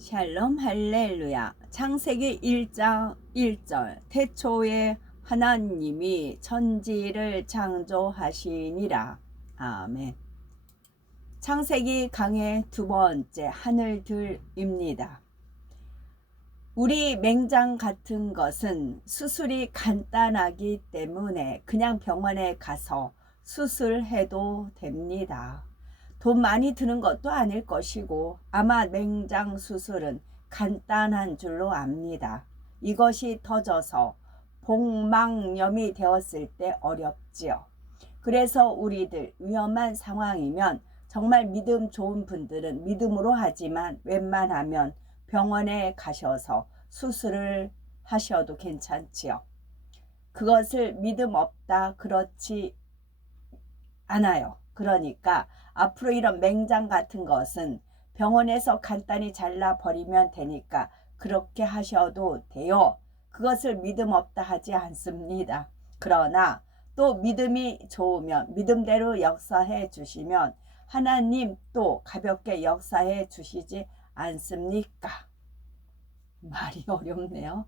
샬롬 할렐루야. 창세기 1장 1절. 태초에 하나님이 천지를 창조하시니라. 아멘. 창세기 강의 두 번째 하늘들입니다. 우리 맹장 같은 것은 수술이 간단하기 때문에 그냥 병원에 가서 수술해도 됩니다. 돈 많이 드는 것도 아닐 것이고 아마 맹장 수술은 간단한 줄로 압니다. 이것이 터져서 복막염이 되었을 때 어렵지요. 그래서 우리들 위험한 상황이면 정말 믿음 좋은 분들은 믿음으로 하지만 웬만하면 병원에 가셔서 수술을 하셔도 괜찮지요. 그것을 믿음 없다 그렇지 않아요. 그러니까 앞으로 이런 맹장 같은 것은 병원에서 간단히 잘라버리면 되니까 그렇게 하셔도 돼요. 그것을 믿음 없다 하지 않습니다. 그러나 또 믿음이 좋으면 믿음대로 역사해 주시면 하나님 또 가볍게 역사해 주시지 않습니까? 말이 어렵네요.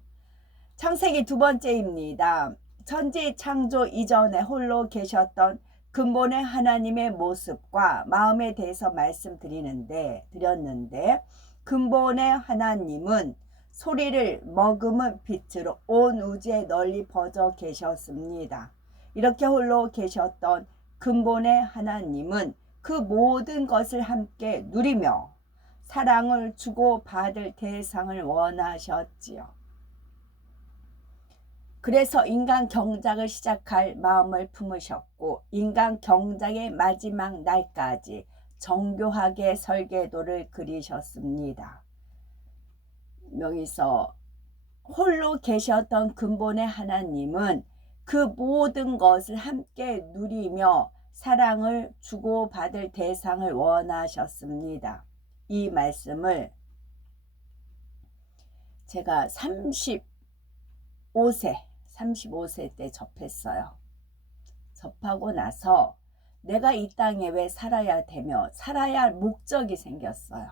창세기 두 번째입니다. 천지 창조 이전에 홀로 계셨던 근본의 하나님의 모습과 마음에 대해서 드렸는데 근본의 하나님은 소리를 머금은 빛으로 온 우주에 널리 퍼져 계셨습니다. 이렇게 홀로 계셨던 근본의 하나님은 그 모든 것을 함께 누리며 사랑을 주고받을 대상을 원하셨지요. 그래서 인간 경작을 시작할 마음을 품으셨고 인간 경작의 마지막 날까지 정교하게 설계도를 그리셨습니다. 여기서 홀로 계셨던 근본의 하나님은 그 모든 것을 함께 누리며 사랑을 주고받을 대상을 원하셨습니다. 이 말씀을 제가 35세 때 접했어요. 접하고 나서 내가 이 땅에 왜 살아야 되며 살아야 할 목적이 생겼어요.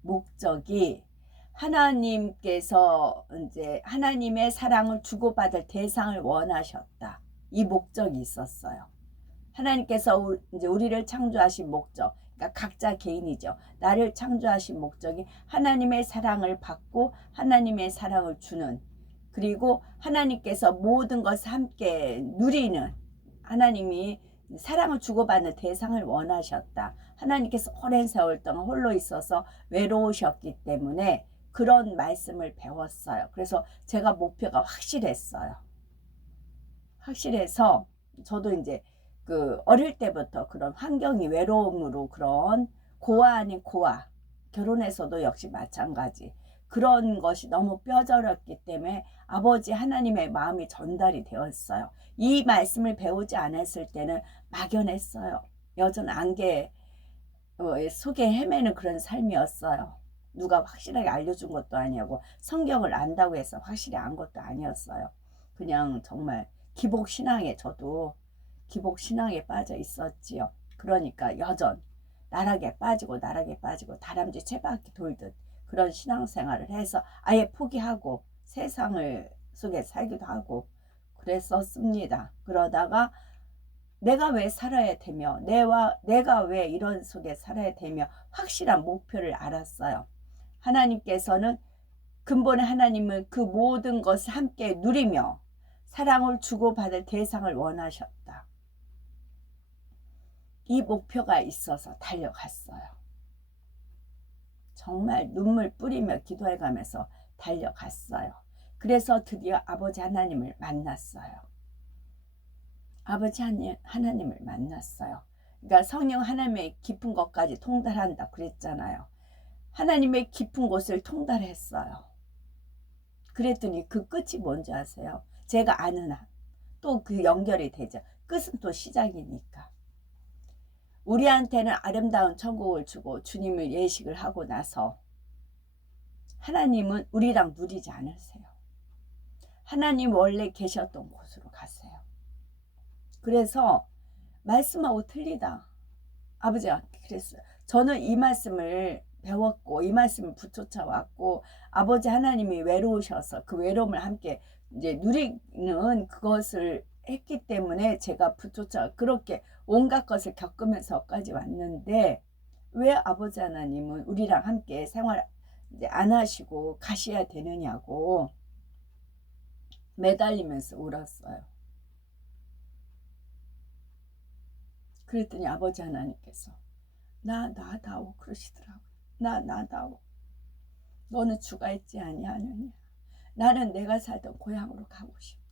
목적이 하나님께서 이제 하나님의 사랑을 주고받을 대상을 원하셨다. 이 목적이 있었어요. 하나님께서 이제 우리를 창조하신 목적, 그러니까 각자 개인이죠. 나를 창조하신 목적이 하나님의 사랑을 받고 하나님의 사랑을 주는, 그리고 하나님께서 모든 것을 함께 누리는, 하나님이 사랑을 주고받는 대상을 원하셨다. 하나님께서 오랜 세월 동안 홀로 있어서 외로우셨기 때문에 그런 말씀을 배웠어요. 그래서 제가 목표가 확실했어요. 확실해서 저도 이제 그 어릴 때부터 그런 환경이 외로움으로 그런 고아 아닌 고아, 결혼해서도 역시 마찬가지 그런 것이 너무 뼈저렸기 때문에 아버지 하나님의 마음이 전달이 되었어요. 이 말씀을 배우지 않았을 때는 막연했어요. 여전 안개 속에 헤매는 그런 삶이었어요. 누가 확실하게 알려준 것도 아니고 성경을 안다고 해서 확실히 안 것도 아니었어요. 그냥 정말 기복신앙에 저도 기복신앙에 빠져 있었지요. 그러니까 여전 나락에 빠지고 다람쥐 채바퀴 돌듯 그런 신앙생활을 해서 아예 포기하고 세상을 속에 살기도 하고 그랬었습니다. 그러다가 내가 왜 살아야 되며 내가 왜 이런 속에 살아야 되며 확실한 목표를 알았어요. 하나님께서는 근본의 하나님은 그 모든 것을 함께 누리며 사랑을 주고받을 대상을 원하셨다. 이 목표가 있어서 달려갔어요. 정말 눈물 뿌리며 기도해가면서 달려갔어요. 그래서 드디어 아버지 하나님을 만났어요. 아버지 하나님을 만났어요. 그러니까 성령 하나님의 깊은 것까지 통달한다 그랬잖아요. 하나님의 깊은 곳을 통달했어요. 그랬더니 그 끝이 뭔지 아세요? 제가 아는 한 또 그 연결이 되죠. 끝은 또 시작이니까. 우리한테는 아름다운 천국을 주고 주님을 예식을 하고 나서 하나님은 우리랑 누리지 않으세요. 하나님 원래 계셨던 곳으로 가세요. 그래서 말씀하고 틀리다. 아버지가 그랬어요. 저는 이 말씀을 배웠고 이 말씀을 붙여왔고 아버지 하나님이 외로우셔서 그 외로움을 함께 이제 누리는 그것을 했기 때문에 제가 붙여서 그렇게 온갖 것을 겪으면서까지 왔는데 왜 아버지 하나님은 우리랑 함께 생활 이제 안 하시고 가셔야 되느냐고 매달리면서 울었어요. 그랬더니 아버지 하나님께서 나다오 그러시더라고요. 나다오. 너는 주가 있지 아니하느냐. 나는 내가 살던 고향으로 가고 싶다.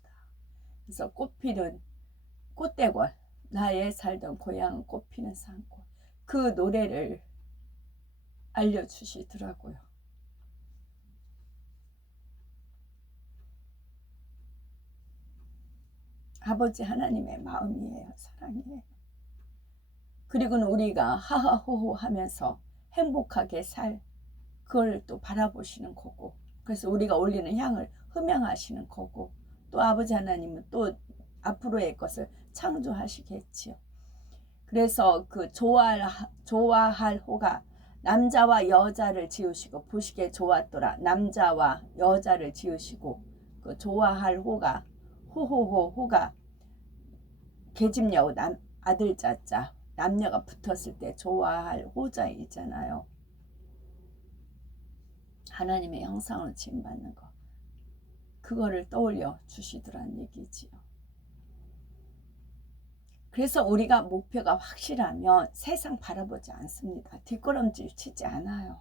그래서 꽃피는 꽃대궐, 나의 살던 고향은 꽃피는 산골. 그 노래를 알려주시더라고요. 아버지 하나님의 마음이에요. 사랑이에요. 그리고는 우리가 하하호호 하면서 행복하게 그걸 또 바라보시는 거고, 그래서 우리가 올리는 향을 흠양하시는 거고, 또 아버지 하나님은 또 앞으로의 것을 창조하시겠지요. 그래서 그 좋아할 호가 남자와 여자를 지으시고 보시기에 좋았더라. 남자와 여자를 지으시고 그 좋아할 호가 호가 계집여우 아들 자자 남녀가 붙었을 때 좋아할 호자이잖아요. 하나님의 형상으로 지음받는 거. 그거를 떠올려 주시더란 얘기지요. 그래서 우리가 목표가 확실하면 세상 바라보지 않습니다. 뒷걸음질 치지 않아요.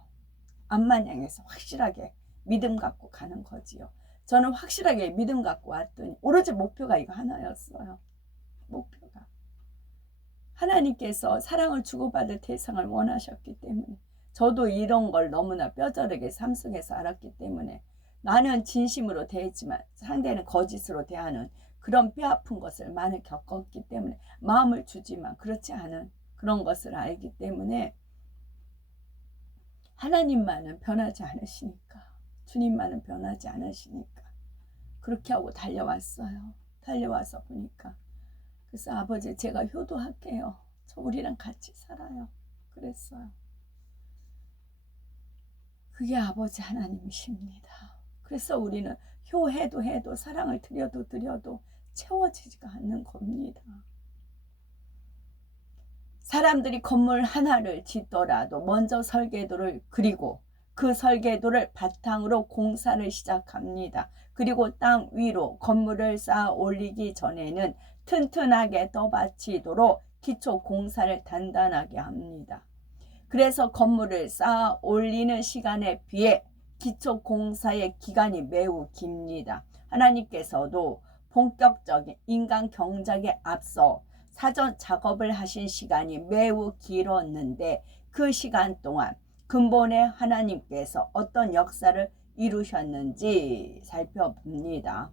앞만 향해서 확실하게 믿음 갖고 가는 거지요. 저는 확실하게 믿음 갖고 왔더니 오로지 목표가 이거 하나였어요. 목표가. 하나님께서 사랑을 주고받을 대상을 원하셨기 때문에 저도 이런 걸 너무나 뼈저리게 삶 속에서 알았기 때문에 나는 진심으로 대했지만 상대는 거짓으로 대하는 그런 뼈아픈 것을 많이 겪었기 때문에 마음을 주지만 그렇지 않은 그런 것을 알기 때문에 하나님만은 변하지 않으시니까 주님만은 변하지 않으시니까 그렇게 하고 달려왔어요. 달려와서 보니까 그래서 아버지 제가 효도할게요. 저 우리랑 같이 살아요. 그랬어요. 그게 아버지 하나님이십니다. 그래서 우리는 효해도 사랑을 드려도 채워지지가 않는 겁니다. 사람들이 건물 하나를 짓더라도 먼저 설계도를 그리고 그 설계도를 바탕으로 공사를 시작합니다. 그리고 땅 위로 건물을 쌓아 올리기 전에는 튼튼하게 떠받치도록 기초 공사를 단단하게 합니다. 그래서 건물을 쌓아 올리는 시간에 비해 기초 공사의 기간이 매우 깁니다. 하나님께서도 본격적인 인간 경작에 앞서 사전 작업을 하신 시간이 매우 길었는데 그 시간 동안 근본의 하나님께서 어떤 역사를 이루셨는지 살펴봅니다.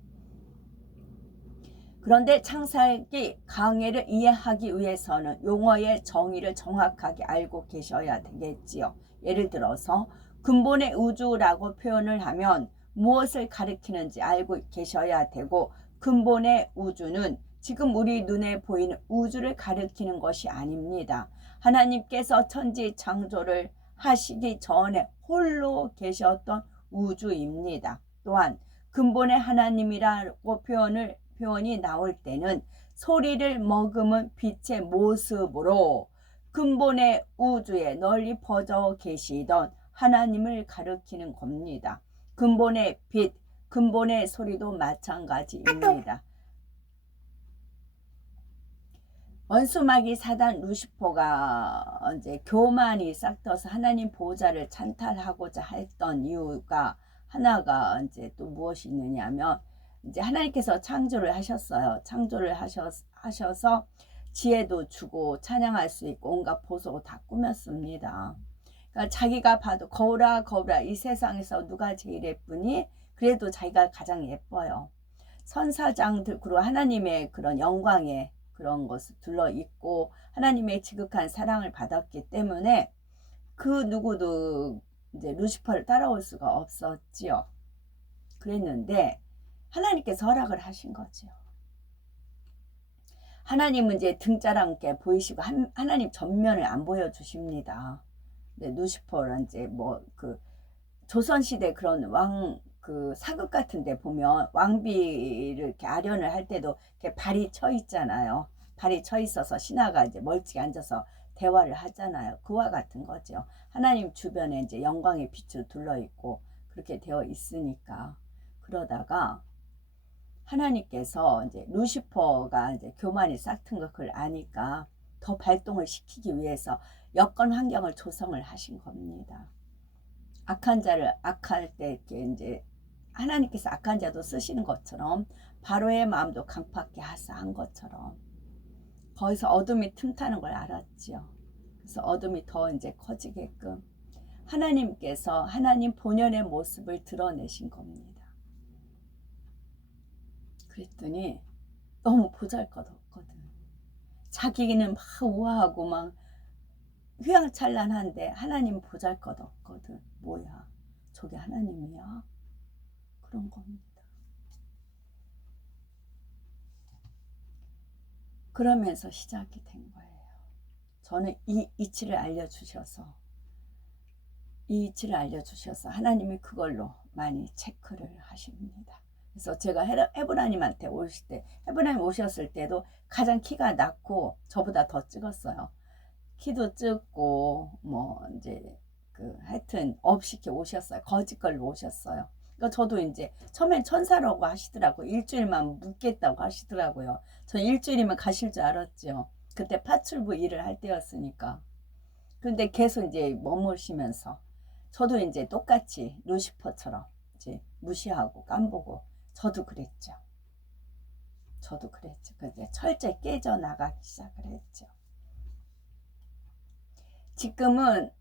그런데 창세기 강해를 이해하기 위해서는 용어의 정의를 정확하게 알고 계셔야 되겠지요. 예를 들어서 근본의 우주라고 표현을 하면 무엇을 가리키는지 알고 계셔야 되고 근본의 우주는 지금 우리 눈에 보이는 우주를 가리키는 것이 아닙니다. 하나님께서 천지 창조를 하시기 전에 홀로 계셨던 우주입니다. 또한 근본의 하나님이라고 표현이 나올 때는 소리를 머금은 빛의 모습으로 근본의 우주에 널리 퍼져 계시던 하나님을 가리키는 겁니다. 근본의 빛, 근본의 소리도 마찬가지입니다. 원수마귀 사단 루시퍼가 이제 교만이 싹터서 하나님 보호자를 찬탈하고자 했던 이유가 하나가 이제 또 무엇이 있느냐면 이제 하나님께서 창조를 하셨어요. 창조를 하셔서 지혜도 주고 찬양할 수 있고 온갖 보석 다 꾸몄습니다. 그러니까 자기가 봐도 거울아 이 세상에서 누가 제일 예쁘니? 그래도 자기가 가장 예뻐요. 선사장들 그리고 하나님의 그런 영광에 그런 것을 둘러있고 하나님의 지극한 사랑을 받았기 때문에 그 누구도 이제 루시퍼를 따라올 수가 없었지요. 그랬는데 하나님께서 허락을 하신 거죠. 하나님은 이제 등자랑 함께 보이시고 하나님 전면을 안 보여주십니다. 네, 루시퍼는 이제 뭐 그 조선시대 그런 그 사극 같은 데 보면 왕비를 이렇게 아련을 할 때도 이렇게 발이 쳐 있잖아요. 발이 쳐 있어서 신하가 이제 멀찍이 앉아서 대화를 하잖아요. 그와 같은 거죠. 하나님 주변에 이제 영광의 빛으로 둘러 있고 그렇게 되어 있으니까. 그러다가 하나님께서 이제 루시퍼가 이제 교만이 싹튼 걸 그걸 아니까 더 발동을 시키기 위해서 여건 환경을 조성을 하신 겁니다. 악한 자를 악할 때 이렇게 이제 하나님께서 악한 자도 쓰시는 것처럼 바로의 마음도 강팍하게 하사 한 것처럼 거기서 어둠이 틈타는 걸 알았지요. 그래서 어둠이 더 이제 커지게끔 하나님께서 하나님 본연의 모습을 드러내신 겁니다. 그랬더니 너무 보잘것없거든. 자기는 막 우아하고 막 휘황찬란한데 하나님 보잘것없거든. 뭐야? 저게 하나님이야? 그런 겁니다. 그러면서 시작이 된 거예요. 저는 이 이치를 알려주셔서 하나님이 그걸로 많이 체크를 하십니다. 그래서 제가 헤브라님한테 오실 때, 헤브라님 오셨을 때도 가장 키가 낮고 저보다 더 찍었어요. 키도 찍고 뭐 이제 하여튼 없이 이렇게 오셨어요. 거짓걸로 오셨어요. 그러니까 저도 이제 처음엔 천사라고 하시더라고요. 일주일만 묵겠다고 하시더라고요. 전 일주일이면 가실 줄 알았죠. 그때 파출부 일을 할 때였으니까. 근데 계속 이제 머무시면서 저도 이제 똑같이 루시퍼처럼 이제 무시하고 깜보고 저도 그랬죠. 근데 철저히 깨져나가기 시작을 했죠. 지금은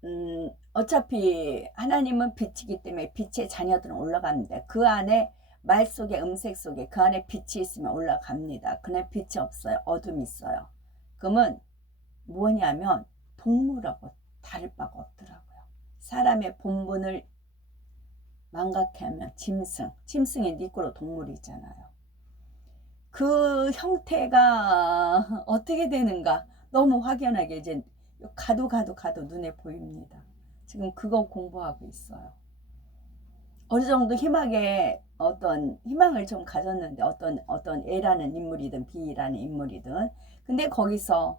어차피 하나님은 빛이기 때문에 빛의 자녀들은 올라갑니다. 그 안에 말 속에 음색 속에 그 안에 빛이 있으면 올라갑니다. 그날 빛이 없어요. 어둠이 있어요. 그러면 뭐냐면 동물하고 다를 바가 없더라고요. 사람의 본분을 망각해 하면 짐승이 니꼬로 동물이잖아요. 그 형태가 어떻게 되는가 너무 확연하게 이제 가도 눈에 보입니다. 지금 그거 공부하고 있어요. 어느 정도 희망을 좀 가졌는데 어떤 A라는 인물이든 B라는 인물이든 근데 거기서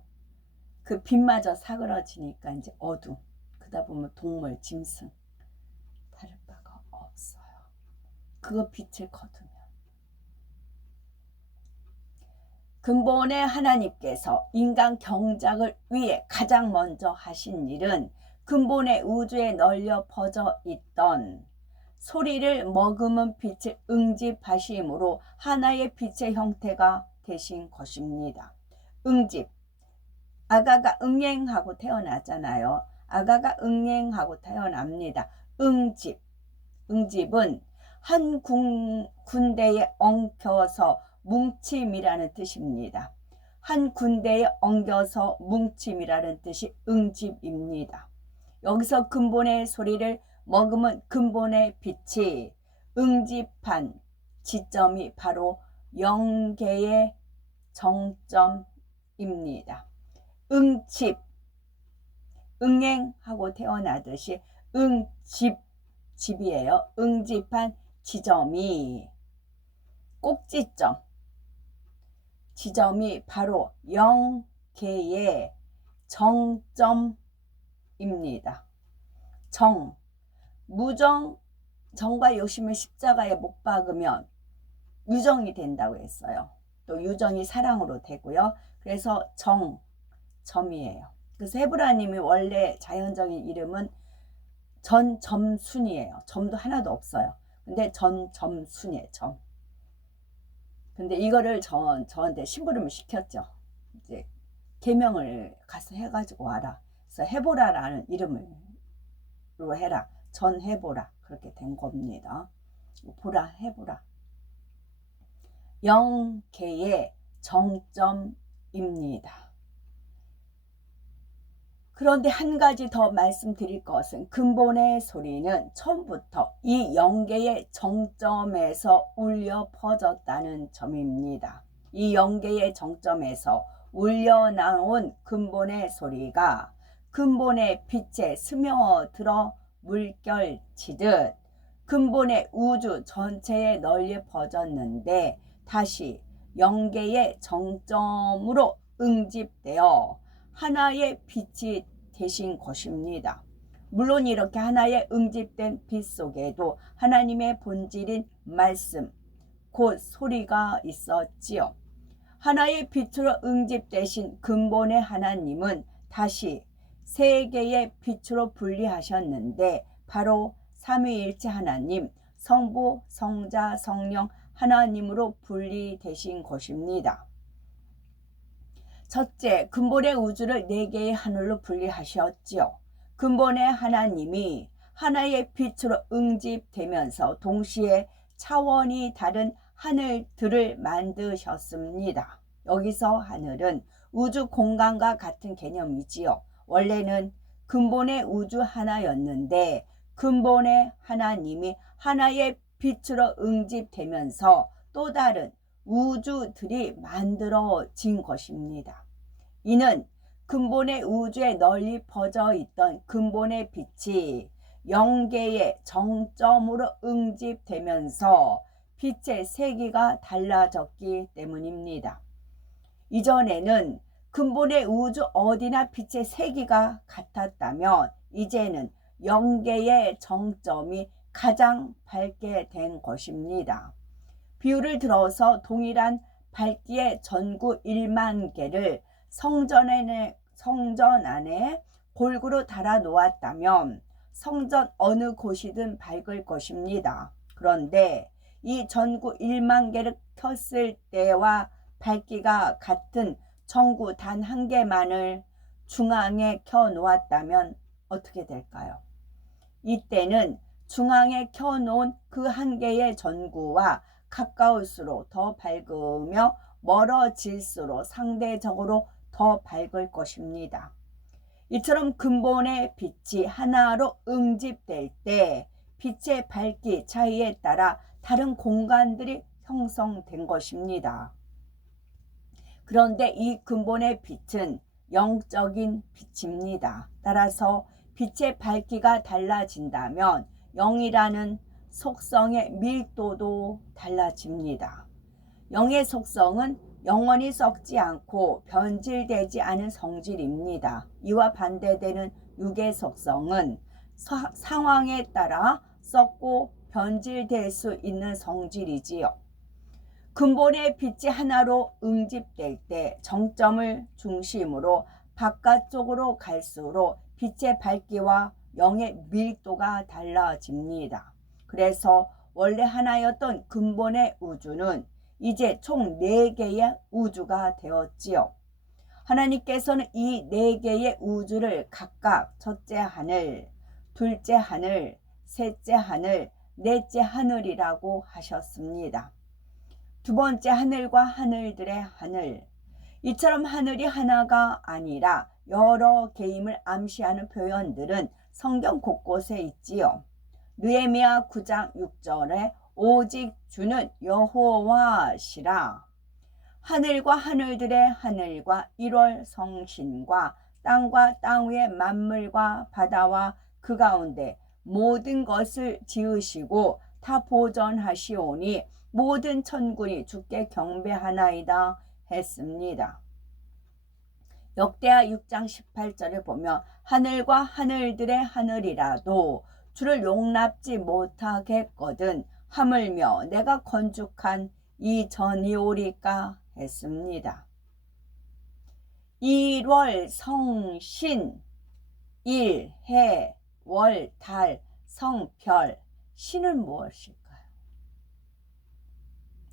그 빛마저 사그러지니까 이제 어둠 그러다 보면 동물 짐승 다를 바가 없어요. 그거 빛을 거두면 근본의 하나님께서 인간 경작을 위해 가장 먼저 하신 일은 근본의 우주에 널려 퍼져 있던 소리를 머금은 빛을 응집하심으로 하나의 빛의 형태가 되신 것입니다. 응집, 아가가 응행하고 태어나잖아요. 아가가 응행하고 태어납니다. 응집은 한 군데에 엉켜서 뭉침이라는 뜻입니다. 한 군데에 엉겨서 뭉침이라는 뜻이 응집입니다. 여기서 근본의 소리를 머금은 근본의 빛이 응집한 지점이 바로 영계의 정점입니다. 응집, 응행하고 태어나듯이 집이에요. 응집한 지점이 꼭지점, 지점이 바로 영계의 정점입니다. 정과 욕심을 십자가에 못 박으면 유정이 된다고 했어요. 또 유정이 사랑으로 되고요. 그래서 점이에요. 그래서 헤브라님이 원래 자연적인 이름은 전점순이에요. 점도 하나도 없어요. 근데 전점순이에요. 근데 이거를 저한테 심부름을 시켰죠. 이제 계명을 가서 해가지고 와라. 그래서 해보라라는 이름으로 해라. 전해보라. 그렇게 된 겁니다. 해보라. 영계의 정점입니다. 그런데 한 가지 더 말씀드릴 것은 근본의 소리는 처음부터 이 영계의 정점에서 울려 퍼졌다는 점입니다. 이 영계의 정점에서 울려 나온 근본의 소리가 근본의 빛에 스며들어 물결치듯 근본의 우주 전체에 널리 퍼졌는데 다시 영계의 정점으로 응집되어 하나의 빛이 되신 것입니다. 물론 이렇게 하나의 응집된 빛 속에도 하나님의 본질인 말씀, 곧 소리가 있었지요. 하나의 빛으로 응집되신 근본의 하나님은 다시 세 개의 빛으로 분리하셨는데 바로 삼위일체 하나님, 성부, 성자, 성령 하나님으로 분리되신 것입니다. 첫째, 근본의 우주를 네 개의 하늘로 분리하셨지요. 근본의 하나님이 하나의 빛으로 응집되면서 동시에 차원이 다른 하늘들을 만드셨습니다. 여기서 하늘은 우주 공간과 같은 개념이지요. 원래는 근본의 우주 하나였는데 근본의 하나님이 하나의 빛으로 응집되면서 또 다른 우주들이 만들어진 것입니다. 이는 근본의 우주에 널리 퍼져 있던 근본의 빛이 영계의 정점으로 응집되면서 빛의 세기가 달라졌기 때문입니다. 이전에는 근본의 우주 어디나 빛의 세기가 같았다면 이제는 영계의 정점이 가장 밝게 된 것입니다. 비유를 들어서 동일한 밝기의 전구 1만 개를 성전 안에 골고루 달아 놓았다면 성전 어느 곳이든 밝을 것입니다. 그런데 이 전구 1만 개를 켰을 때와 밝기가 같은 전구 단 한 개만을 중앙에 켜 놓았다면 어떻게 될까요? 이때는 중앙에 켜 놓은 그 한 개의 전구와 가까울수록 더 밝으며 멀어질수록 상대적으로 더 밝을 것입니다. 이처럼 근본의 빛이 하나로 응집될 때 빛의 밝기 차이에 따라 다른 공간들이 형성된 것입니다. 그런데 이 근본의 빛은 영적인 빛입니다. 따라서 빛의 밝기가 달라진다면 영이라는 속성의 밀도도 달라집니다. 영의 속성은 영원히 썩지 않고 변질되지 않은 성질입니다. 이와 반대되는 육의 속성은 상황에 따라 썩고 변질될 수 있는 성질이지요. 근본의 빛이 하나로 응집될 때 정점을 중심으로 바깥쪽으로 갈수록 빛의 밝기와 영의 밀도가 달라집니다. 그래서 원래 하나였던 근본의 우주는 이제 총 4개의 우주가 되었지요. 하나님께서는 이 4개의 우주를 각각 첫째 하늘, 둘째 하늘, 셋째 하늘, 넷째 하늘이라고 하셨습니다. 두 번째 하늘과 하늘들의 하늘, 이처럼 하늘이 하나가 아니라 여러 개임을 암시하는 표현들은 성경 곳곳에 있지요. 느헤미야 9장 6절에 오직 주는 여호와시라. 하늘과 하늘들의 하늘과 1월 성신과 땅과 땅 위의 만물과 바다와 그 가운데 모든 것을 지으시고 다 보존하시오니 모든 천군이 주께 경배하나이다 했습니다. 역대하 6장 18절을 보면 하늘과 하늘들의 하늘이라도 주를 용납지 못하겠거든 하물며 내가 건축한 이 전이오리까 했습니다. 1월 성신, 일, 해, 월, 달, 성, 별, 신은 무엇일까요?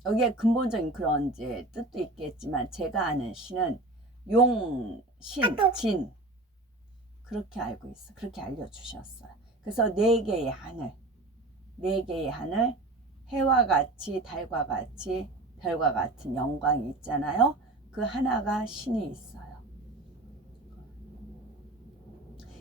여기에 근본적인 그런 이제 뜻도 있겠지만 제가 아는 신은 용, 신, 진 그렇게 알고 있어. 그렇게 알려주셨어요. 그래서 4개의 하늘, 4개의 하늘, 해와 같이 달과 같이 별과 같은 영광이 있잖아요. 그 하나가 신이 있어요.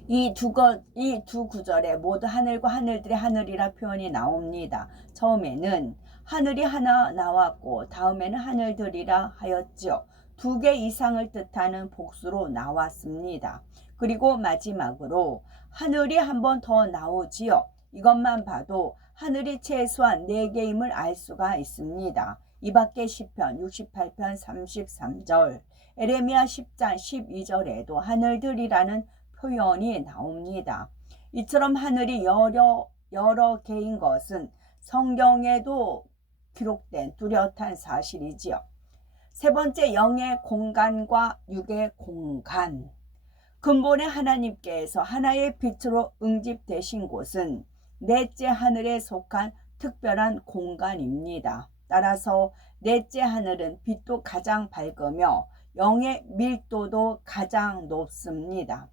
이 두 구절에 모두 하늘과 하늘들의 하늘이라 표현이 나옵니다. 처음에는 하늘이 하나 나왔고 다음에는 하늘들이라 하였지요. 2개 이상을 뜻하는 복수로 나왔습니다. 그리고 마지막으로 하늘이 한 번 더 나오지요. 이것만 봐도 하늘이 최소한 4개임을 알 수가 있습니다. 이 밖에 시편 68편 33절, 에레미야 10장 12절에도 하늘들이라는 표현이 나옵니다. 이처럼 하늘이 여러 개인 것은 성경에도 기록된 뚜렷한 사실이지요. 세 번째, 영의 공간과 육의 공간. 근본의 하나님께서 하나의 빛으로 응집되신 곳은 넷째 하늘에 속한 특별한 공간입니다. 따라서 넷째 하늘은 빛도 가장 밝으며 영의 밀도도 가장 높습니다.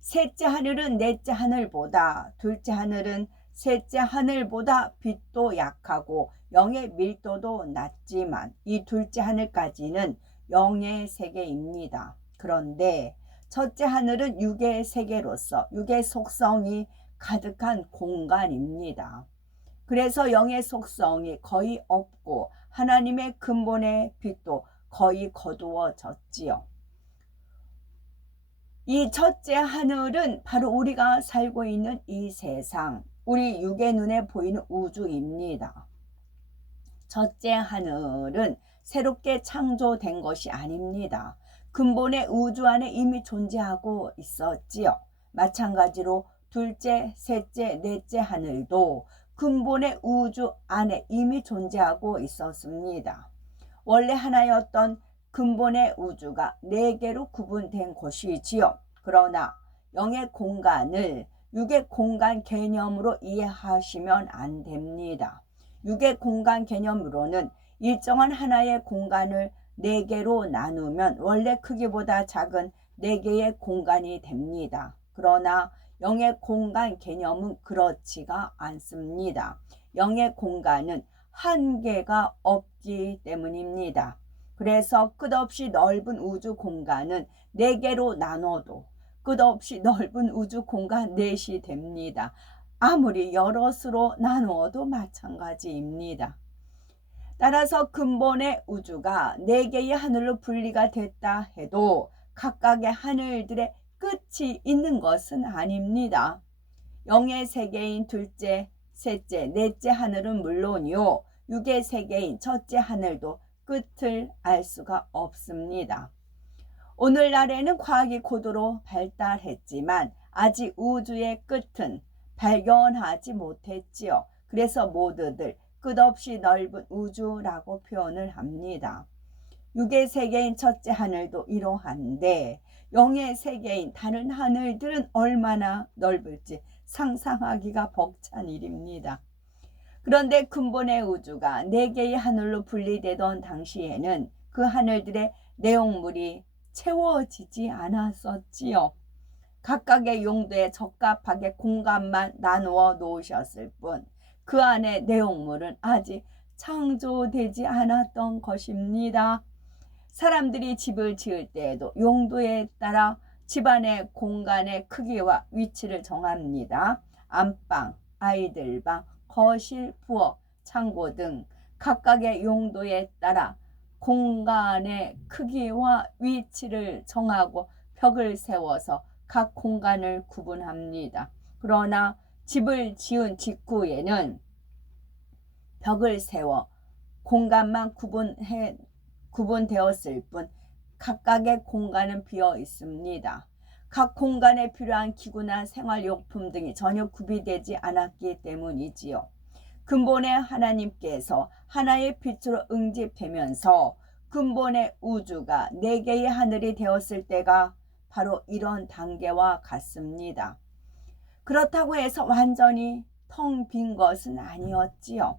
셋째 하늘은 넷째 하늘보다, 둘째 하늘은 셋째 하늘보다 빛도 약하고 영의 밀도도 낮지만 이 둘째 하늘까지는 영의 세계입니다. 그런데 첫째 하늘은 육의 세계로서 육의 속성이 가득한 공간입니다. 그래서 영의 속성이 거의 없고 하나님의 근본의 빛도 거의 거두어졌지요. 이 첫째 하늘은 바로 우리가 살고 있는 이 세상, 우리 육의 눈에 보이는 우주입니다. 첫째 하늘은 새롭게 창조된 것이 아닙니다. 근본의 우주 안에 이미 존재하고 있었지요. 마찬가지로 둘째, 셋째, 넷째 하늘도 근본의 우주 안에 이미 존재하고 있었습니다. 원래 하나였던 근본의 우주가 4개로 구분된 것이지요. 그러나 영의 공간을 육의 공간 개념으로 이해하시면 안 됩니다. 육의 공간 개념으로는 일정한 하나의 공간을 4개로 나누면 원래 크기보다 작은 4개의 공간이 됩니다. 그러나 영의 공간 개념은 그렇지가 않습니다. 영의 공간은 한계가 없기 때문입니다. 그래서 끝없이 넓은 우주 공간은 4개로 나눠도 끝없이 넓은 우주 공간 넷이 됩니다. 아무리 여럿으로 나누어도 마찬가지입니다. 따라서 근본의 우주가 4개의 하늘로 분리가 됐다 해도 각각의 하늘들의 끝이 있는 것은 아닙니다. 영의 세계인 둘째, 셋째, 넷째 하늘은 물론이요, 육의 세계인 첫째 하늘도 끝을 알 수가 없습니다. 오늘날에는 과학이 고도로 발달했지만 아직 우주의 끝은 발견하지 못했지요. 그래서 모두들 끝없이 넓은 우주라고 표현을 합니다. 육의 세계인 첫째 하늘도 이러한데 영의 세계인 다른 하늘들은 얼마나 넓을지 상상하기가 벅찬 일입니다. 그런데 근본의 우주가 4개의 하늘로 분리되던 당시에는 그 하늘들의 내용물이 채워지지 않았었지요. 각각의 용도에 적합하게 공간만 나누어 놓으셨을 뿐 그 안에 내용물은 아직 창조되지 않았던 것입니다. 사람들이 집을 지을 때에도 용도에 따라 집안의 공간의 크기와 위치를 정합니다. 안방, 아이들 방, 거실, 부엌, 창고 등 각각의 용도에 따라 공간의 크기와 위치를 정하고 벽을 세워서 각 공간을 구분합니다. 그러나 집을 지은 직후에는 벽을 세워 공간만 구분되었을 뿐 각각의 공간은 비어 있습니다. 각 공간에 필요한 기구나 생활용품 등이 전혀 구비되지 않았기 때문이지요. 근본의 하나님께서 하나의 빛으로 응집되면서 근본의 우주가 4개의 하늘이 되었을 때가 바로 이런 단계와 같습니다. 그렇다고 해서 완전히 텅 빈 것은 아니었지요.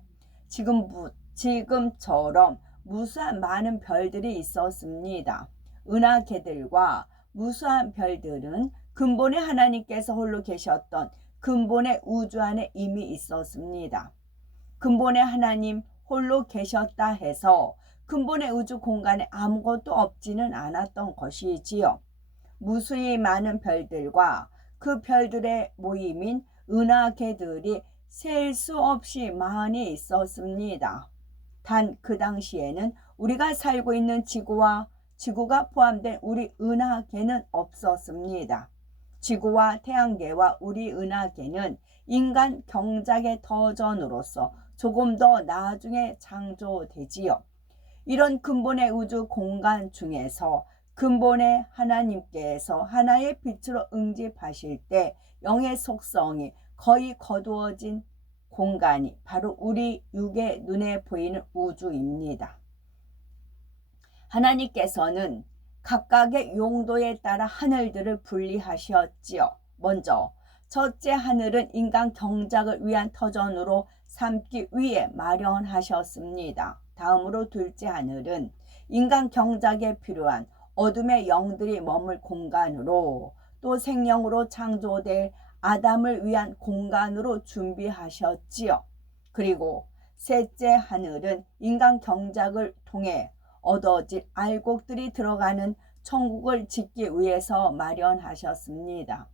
지금처럼 무수한 많은 별들이 있었습니다. 은하계들과 무수한 별들은 근본의 하나님께서 홀로 계셨던 근본의 우주 안에 이미 있었습니다. 근본의 하나님 홀로 계셨다 해서 근본의 우주 공간에 아무것도 없지는 않았던 것이지요. 무수히 많은 별들과 그 별들의 모임인 은하계들이 셀 수 없이 많이 있었습니다. 단 그 당시에는 우리가 살고 있는 지구와 지구가 포함된 우리 은하계는 없었습니다. 지구와 태양계와 우리 은하계는 인간 경작의 터전으로서 조금 더 나중에 창조되지요. 이런 근본의 우주 공간 중에서 근본의 하나님께서 하나의 빛으로 응집하실 때 영의 속성이 거의 거두어진 공간이 바로 우리 육의 눈에 보이는 우주입니다. 하나님께서는 각각의 용도에 따라 하늘들을 분리하셨지요. 먼저 첫째 하늘은 인간 경작을 위한 터전으로 삼기 위해 마련하셨습니다. 다음으로 둘째 하늘은 인간 경작에 필요한 어둠의 영들이 머물 공간으로, 또 생명으로 창조될 아담을 위한 공간으로 준비하셨지요. 그리고 셋째 하늘은 인간 경작을 통해 얻어질 알곡들이 들어가는 천국을 짓기 위해서 마련하셨습니다.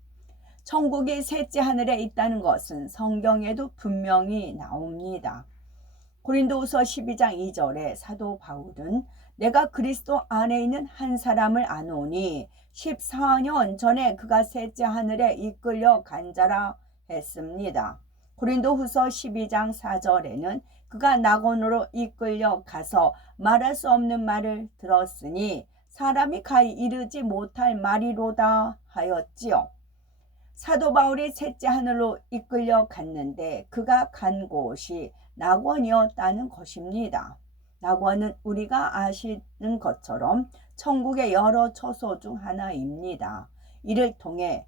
천국이 셋째 하늘에 있다는 것은 성경에도 분명히 나옵니다. 고린도후서 12장 2절에 사도 바울은 내가 그리스도 안에 있는 한 사람을 아노니 14년 전에 그가 셋째 하늘에 이끌려 간 자라 했습니다. 고린도후서 12장 4절에는 그가 낙원으로 이끌려 가서 말할 수 없는 말을 들었으니 사람이 가히 이르지 못할 말이로다 하였지요. 사도 바울이 셋째 하늘로 이끌려 갔는데 그가 간 곳이 낙원이었다는 것입니다. 낙원은 우리가 아시는 것처럼 천국의 여러 처소 중 하나입니다. 이를 통해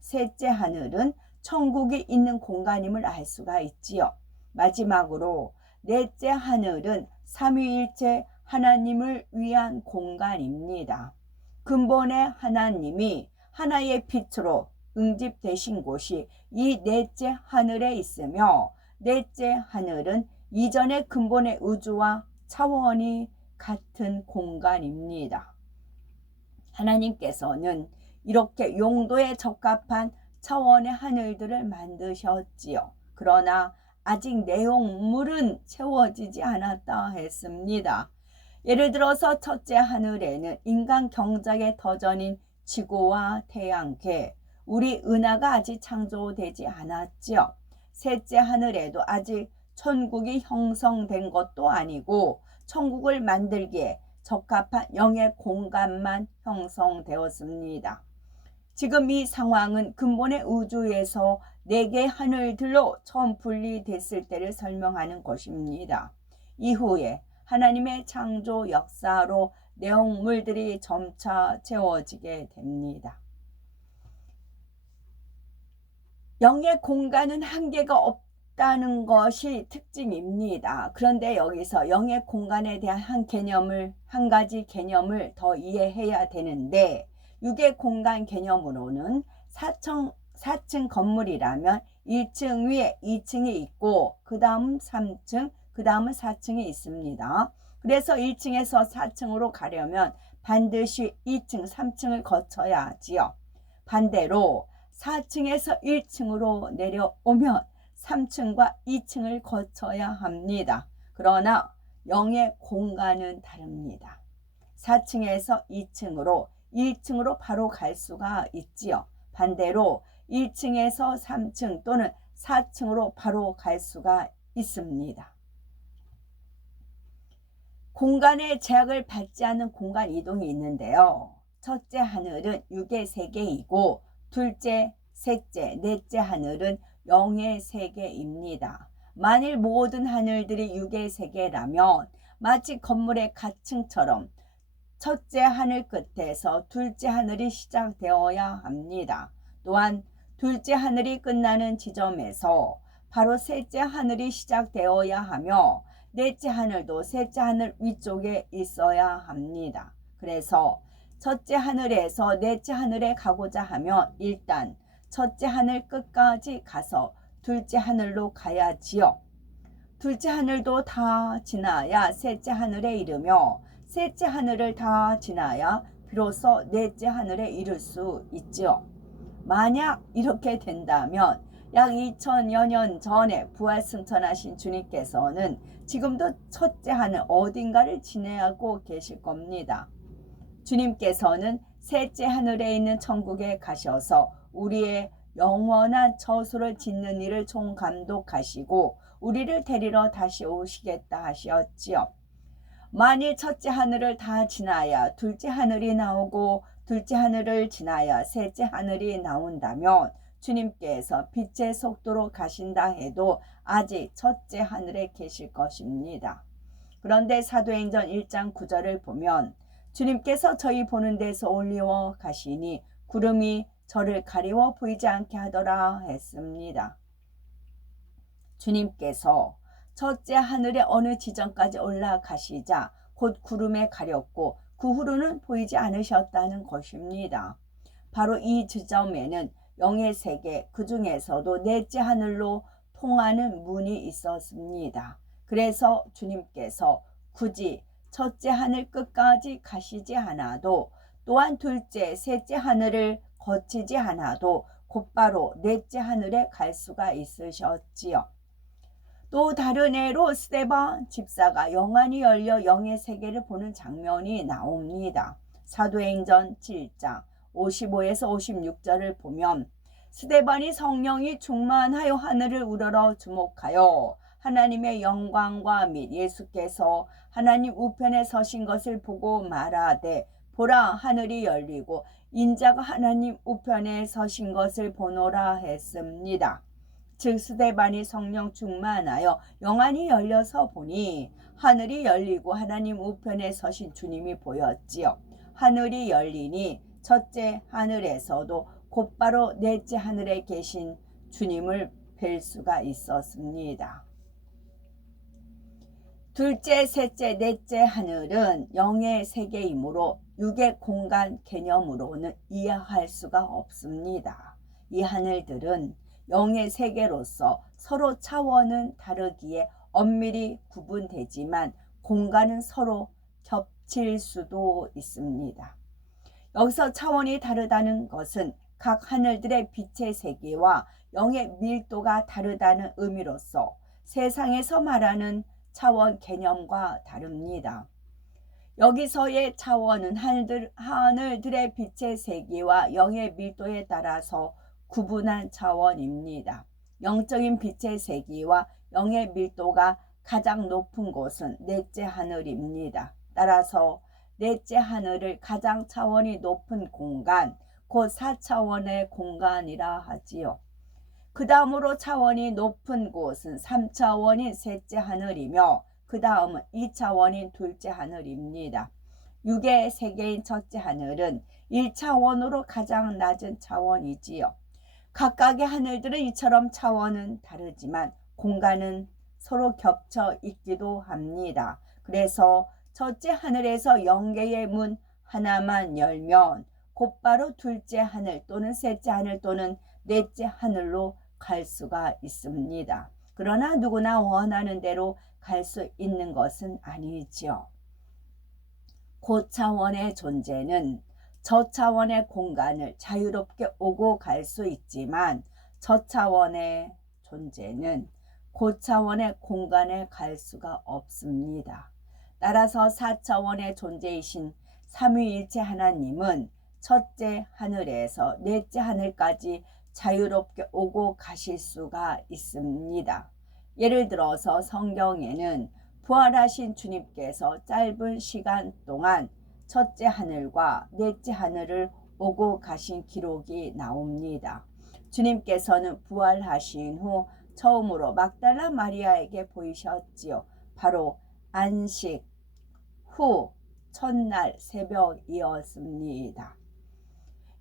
셋째 하늘은 천국이 있는 공간임을 알 수가 있지요. 마지막으로 넷째 하늘은 삼위일체 하나님을 위한 공간입니다. 근본의 하나님이 하나의 빛으로 응집되신 곳이 이 넷째 하늘에 있으며, 넷째 하늘은 이전의 근본의 우주와 차원이 같은 공간입니다. 하나님께서는 이렇게 용도에 적합한 차원의 하늘들을 만드셨지요. 그러나 아직 내용물은 채워지지 않았다 했습니다. 예를 들어서 첫째 하늘에는 인간 경작의 터전인 지구와 태양계, 우리 은하가 아직 창조되지 않았지요. 셋째 하늘에도 아직 천국이 형성된 것도 아니고 천국을 만들기에 적합한 영의 공간만 형성되었습니다. 지금 이 상황은 근본의 우주에서 4개의 하늘들로 처음 분리됐을 때를 설명하는 것입니다. 이후에 하나님의 창조 역사로 내용물들이 점차 채워지게 됩니다. 영의 공간은 한계가 없다는 것이 특징입니다. 그런데 여기서 영의 공간에 대한 한 가지 개념을 더 이해해야 되는데, 육의 공간 개념으로는 4층 건물이라면 1층 위에 2층이 있고 그 다음 3층, 그 다음은 4층이 있습니다. 그래서 1층에서 4층으로 가려면 반드시 2층, 3층을 거쳐야 하지요. 반대로 4층에서 1층으로 내려오면 3층과 2층을 거쳐야 합니다. 그러나 영의 공간은 다릅니다. 4층에서 2층으로 1층으로 바로 갈 수가 있지요. 반대로 1층에서 3층 또는 4층으로 바로 갈 수가 있습니다. 공간의 제약을 받지 않는 공간 이동이 있는데요. 첫째 하늘은 육의 세계이고, 둘째, 셋째, 넷째 하늘은 영의 세계입니다. 만일 모든 하늘들이 육의 세계라면 마치 건물의 가층처럼 첫째 하늘 끝에서 둘째 하늘이 시작되어야 합니다. 또한 둘째 하늘이 끝나는 지점에서 바로 셋째 하늘이 시작되어야 하며, 넷째 하늘도 셋째 하늘 위쪽에 있어야 합니다. 그래서 첫째 하늘에서 넷째 하늘에 가고자 하면 일단 첫째 하늘 끝까지 가서 둘째 하늘로 가야지요. 둘째 하늘도 다 지나야 셋째 하늘에 이르며, 셋째 하늘을 다 지나야 비로소 넷째 하늘에 이를 수 있지요. 만약 이렇게 된다면 약 2000여 년 전에 부활 승천하신 주님께서는 지금도 첫째 하늘 어딘가를 지내고 계실 겁니다. 주님께서는 셋째 하늘에 있는 천국에 가셔서 우리의 영원한 처소를 짓는 일을 총감독하시고 우리를 데리러 다시 오시겠다 하셨지요. 만일 첫째 하늘을 다 지나야 둘째 하늘이 나오고 둘째 하늘을 지나야 셋째 하늘이 나온다면 주님께서 빛의 속도로 가신다 해도 아직 첫째 하늘에 계실 것입니다. 그런데 사도행전 1장 9절을 보면 주님께서 저희 보는 데서 올리워 가시니 구름이 저를 가리워 보이지 않게 하더라 했습니다. 주님께서 첫째 하늘의 어느 지점까지 올라가시자 곧 구름에 가렸고 그 후로는 보이지 않으셨다는 것입니다. 바로 이 지점에는 영의 세계, 그 중에서도 넷째 하늘로 통하는 문이 있었습니다. 그래서 주님께서 굳이 첫째 하늘 끝까지 가시지 않아도 또한 둘째, 셋째 하늘을 거치지 않아도 곧바로 넷째 하늘에 갈 수가 있으셨지요. 또 다른 예로 스데반 집사가 영안이 열려 영의 세계를 보는 장면이 나옵니다. 사도행전 7장 55에서 56절을 보면 스데반이 성령이 충만하여 하늘을 우러러 주목하여 하나님의 영광과 및 예수께서 하나님 우편에 서신 것을 보고 말하되 보라 하늘이 열리고 인자가 하나님 우편에 서신 것을 보노라 했습니다. 즉 스데반이 성령 충만하여 영안이 열려서 보니 하늘이 열리고 하나님 우편에 서신 주님이 보였지요. 하늘이 열리니 첫째 하늘에서도 곧바로 넷째 하늘에 계신 주님을 뵐 수가 있었습니다. 둘째, 셋째, 넷째 하늘은 영의 세계이므로 육의 공간 개념으로는 이해할 수가 없습니다. 이 하늘들은 영의 세계로서 서로 차원은 다르기에 엄밀히 구분되지만 공간은 서로 겹칠 수도 있습니다. 여기서 차원이 다르다는 것은 각 하늘들의 빛의 세계와 영의 밀도가 다르다는 의미로서 세상에서 말하는 차원 개념과 다릅니다. 여기서의 차원은 하늘들의 빛의 세계와 영의 밀도에 따라서 구분한 차원입니다. 영적인 빛의 세계와 영의 밀도가 가장 높은 곳은 넷째 하늘입니다. 따라서 넷째 하늘을 가장 차원이 높은 공간, 곧 4차원의 공간이라 하지요. 그 다음으로 차원이 높은 곳은 3차원인 셋째 하늘이며 그 다음은 2차원인 둘째 하늘입니다. 육의 세계인 첫째 하늘은 1차원으로 가장 낮은 차원이지요. 각각의 하늘들은 이처럼 차원은 다르지만 공간은 서로 겹쳐 있기도 합니다. 그래서 첫째 하늘에서 영계의 문 하나만 열면 곧바로 둘째 하늘 또는 셋째 하늘 또는 넷째 하늘로 갈 수가 있습니다. 그러나 누구나 원하는 대로 갈 수 있는 것은 아니지요. 고차원의 존재는 저차원의 공간을 자유롭게 오고 갈 수 있지만 저차원의 존재는 고차원의 공간에 갈 수가 없습니다. 따라서 4차원의 존재이신 삼위일체 하나님은 첫째 하늘에서 넷째 하늘까지 자유롭게 오고 가실 수가 있습니다. 예를 들어서 성경에는 부활하신 주님께서 짧은 시간 동안 첫째 하늘과 넷째 하늘을 오고 가신 기록이 나옵니다. 주님께서는 부활하신 후 처음으로 막달라 마리아에게 보이셨지요. 바로 안식 후 첫날 새벽이었습니다.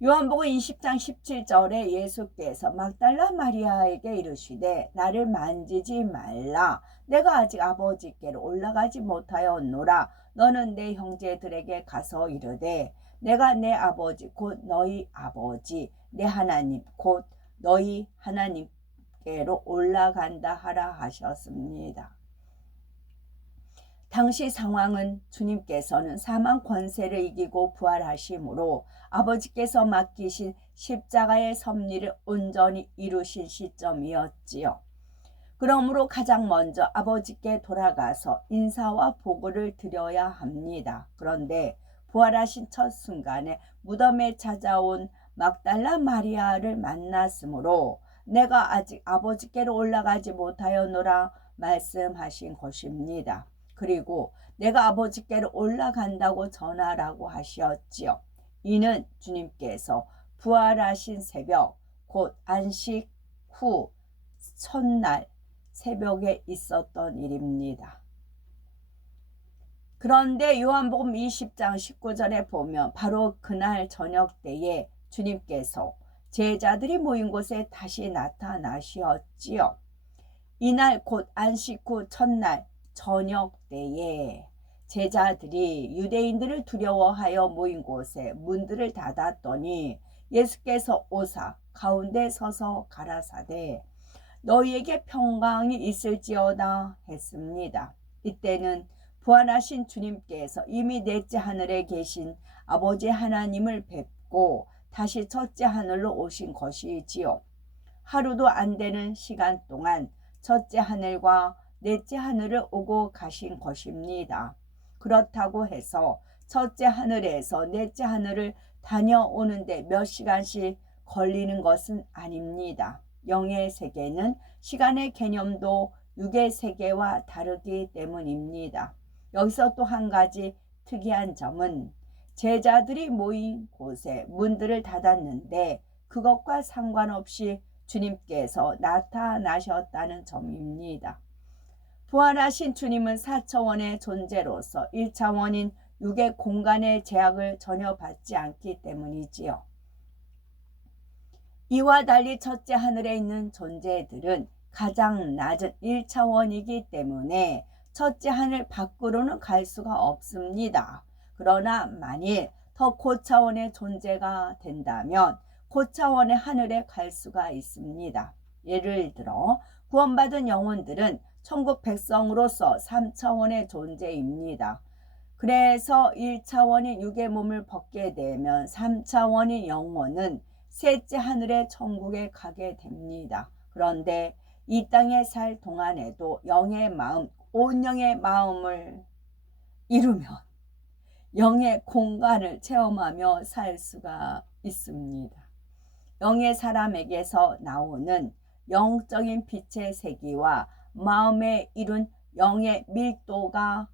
요한복음 20장 17절에 예수께서 막달라 마리아에게 이르시되 나를 만지지 말라. 내가 아직 아버지께로 올라가지 못하였노라. 너는 내 형제들에게 가서 이르되 내가 내 아버지 곧 너희 아버지 내 하나님 곧 너희 하나님께로 올라간다 하라 하셨습니다. 당시 상황은 주님께서는 사망 권세를 이기고 부활하심으로 아버지께서 맡기신 십자가의 섭리를 온전히 이루신 시점이었지요. 그러므로 가장 먼저 아버지께 돌아가서 인사와 보고를 드려야 합니다. 그런데 부활하신 첫 순간에 무덤에 찾아온 막달라 마리아를 만났으므로 내가 아직 아버지께로 올라가지 못하였노라 말씀하신 것입니다. 그리고 내가 아버지께로 올라간다고 전하라고 하셨지요. 이는 주님께서 부활하신 새벽 곧 안식 후 첫날 새벽에 있었던 일입니다. 그런데 요한복음 20장 19절에 보면 바로 그날 저녁 때에 주님께서 제자들이 모인 곳에 다시 나타나셨지요. 이날 곧 안식 후 첫날 저녁 때에 제자들이 유대인들을 두려워하여 모인 곳에 문들을 닫았더니 예수께서 오사 가운데 서서 가라사대 너희에게 평강이 있을지어다 했습니다. 이때는 부활하신 주님께서 이미 넷째 하늘에 계신 아버지 하나님을 뵙고 다시 첫째 하늘로 오신 것이지요. 하루도 안 되는 시간 동안 첫째 하늘과 넷째 하늘을 오고 가신 것입니다. 그렇다고 해서 첫째 하늘에서 넷째 하늘을 다녀오는데 몇 시간씩 걸리는 것은 아닙니다. 영의 세계는 시간의 개념도 육의 세계와 다르기 때문입니다. 여기서 또 한 가지 특이한 점은 제자들이 모인 곳에 문들을 닫았는데 그것과 상관없이 주님께서 나타나셨다는 점입니다. 부활하신 주님은 4차원의 존재로서 1차원인 육의 공간의 제약을 전혀 받지 않기 때문이지요. 이와 달리 첫째 하늘에 있는 존재들은 가장 낮은 1차원이기 때문에 첫째 하늘 밖으로는 갈 수가 없습니다. 그러나 만일 더 고차원의 존재가 된다면 고차원의 하늘에 갈 수가 있습니다. 예를 들어 구원받은 영혼들은 천국 백성으로서 3차원의 존재입니다. 그래서 1차원인 육의 몸을 벗게 되면 3차원인 영혼은 셋째 하늘의 천국에 가게 됩니다. 그런데 이 땅에 살 동안에도 영의 마음, 온 영의 마음을 이루면 영의 공간을 체험하며 살 수가 있습니다. 영의 사람에게서 나오는 영적인 빛의 세계와 마음에 이룬 영의 밀도가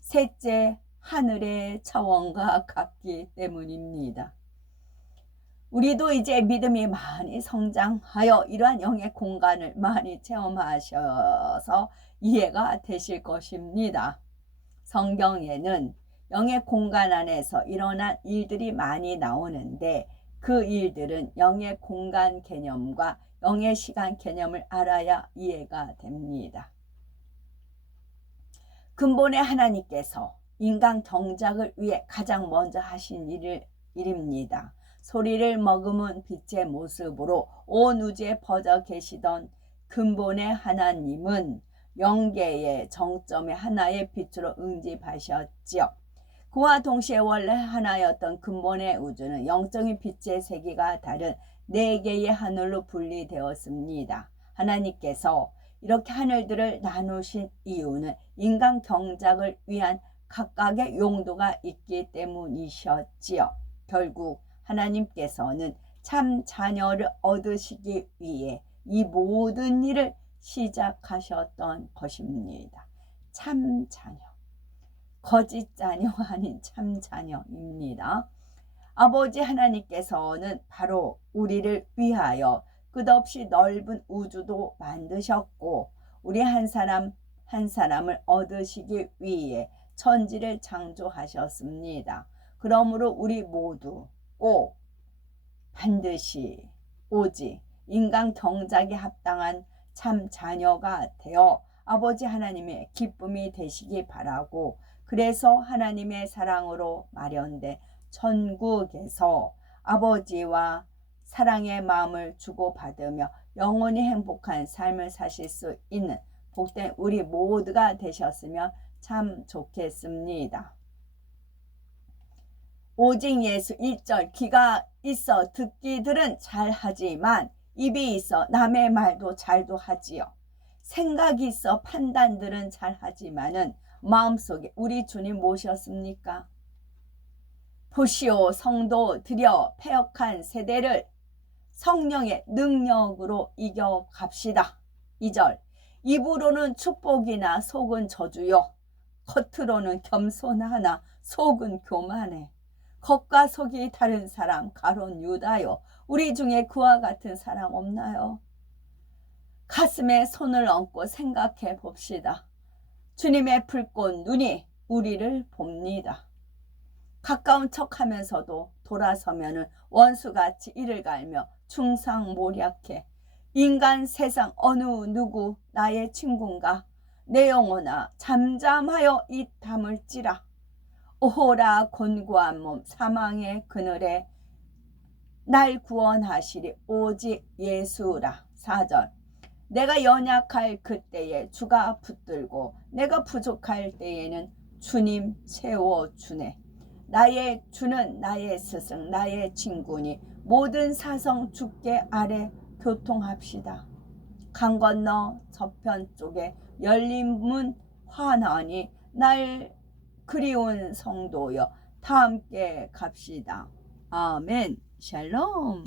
셋째 하늘의 차원과 같기 때문입니다. 우리도 이제 믿음이 많이 성장하여 이러한 영의 공간을 많이 체험하셔서 이해가 되실 것입니다. 성경에는 영의 공간 안에서 일어난 일들이 많이 나오는데 그 일들은 영의 공간 개념과 영의 시간 개념을 알아야 이해가 됩니다. 근본의 하나님께서 인간 경작을 위해 가장 먼저 하신 일입니다. 소리를 머금은 빛의 모습으로 온 우주에 퍼져 계시던 근본의 하나님은 영계의 정점의 하나의 빛으로 응집하셨지요. 그와 동시에 원래 하나였던 근본의 우주는 영적인 빛의 세계가 다른 4개의 하늘로 분리되었습니다. 하나님께서 이렇게 하늘들을 나누신 이유는 인간 경작을 위한 각각의 용도가 있기 때문이셨지요. 결국 하나님께서는 참 자녀를 얻으시기 위해 이 모든 일을 시작하셨던 것입니다. 참 자녀, 거짓 자녀가 아닌 참 자녀입니다. 아버지 하나님께서는 바로 우리를 위하여 끝없이 넓은 우주도 만드셨고 우리 한 사람 한 사람을 얻으시기 위해 천지를 창조하셨습니다. 그러므로 우리 모두 꼭 반드시 오직 인간 경작에 합당한 참 자녀가 되어 아버지 하나님의 기쁨이 되시기 바라고, 그래서 하나님의 사랑으로 마련된 천국에서 아버지와 사랑의 마음을 주고받으며 영원히 행복한 삶을 사실 수 있는 복된 우리 모두가 되셨으면 참 좋겠습니다. 오직 예수 1절 귀가 있어 듣기들은 잘하지만 입이 있어 남의 말도 잘도 하지요. 생각이 있어 판단들은 잘하지만은 마음속에 우리 주님 무엇이었습니까? 보시오 성도 들여 패역한 세대를 성령의 능력으로 이겨갑시다. 2절 입으로는 축복이나 속은 저주요 겉으로는 겸손하나 속은 교만해. 겉과 속이 다른 사람 가론 유다요. 우리 중에 그와 같은 사람 없나요? 가슴에 손을 얹고 생각해 봅시다. 주님의 붉은 눈이 우리를 봅니다. 가까운 척하면서도 돌아서면은 원수같이 이를 갈며 충상모략해. 인간 세상 어느 누구 나의 친군가 내 영혼아 잠잠하여 이 담을지라. 오호라 곤고한 몸 사망의 그늘에 날 구원하시리 오직 예수라. 4절 내가 연약할 그때에 주가 붙들고 내가 부족할 때에는 주님 채워주네. 나의 주는 나의 스승 나의 친구니 모든 사성 주께 아래 교통합시다. 강 건너 저편 쪽에 열린 문 환하니 날 그리운 성도여 다 함께 갑시다. 아멘. 샬롬.